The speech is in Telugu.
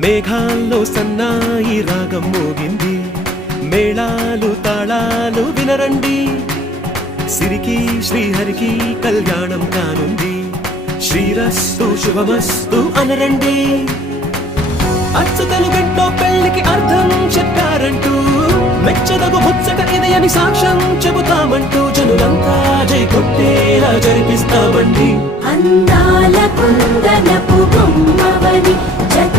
మేఘాల్లో సన్నాయి రాగం మోగింది మేళాలు తాళాలు వినరండి సిరికి శ్రీహరికి కళ్యాణం కానుంది శ్రీరస్తు శుభమస్తు అనరండి అచ్చు తెలుగింట్లో పెళ్లికి అర్థం చెప్పారంటూ మెచ్చదగు ముచ్చట ఇది అని సాక్ష్యం చెబుతామంటూ జనులంతా జై కొట్టేలా జరిపిస్తామండి అందాల కుందనపు బొమ్మవని జత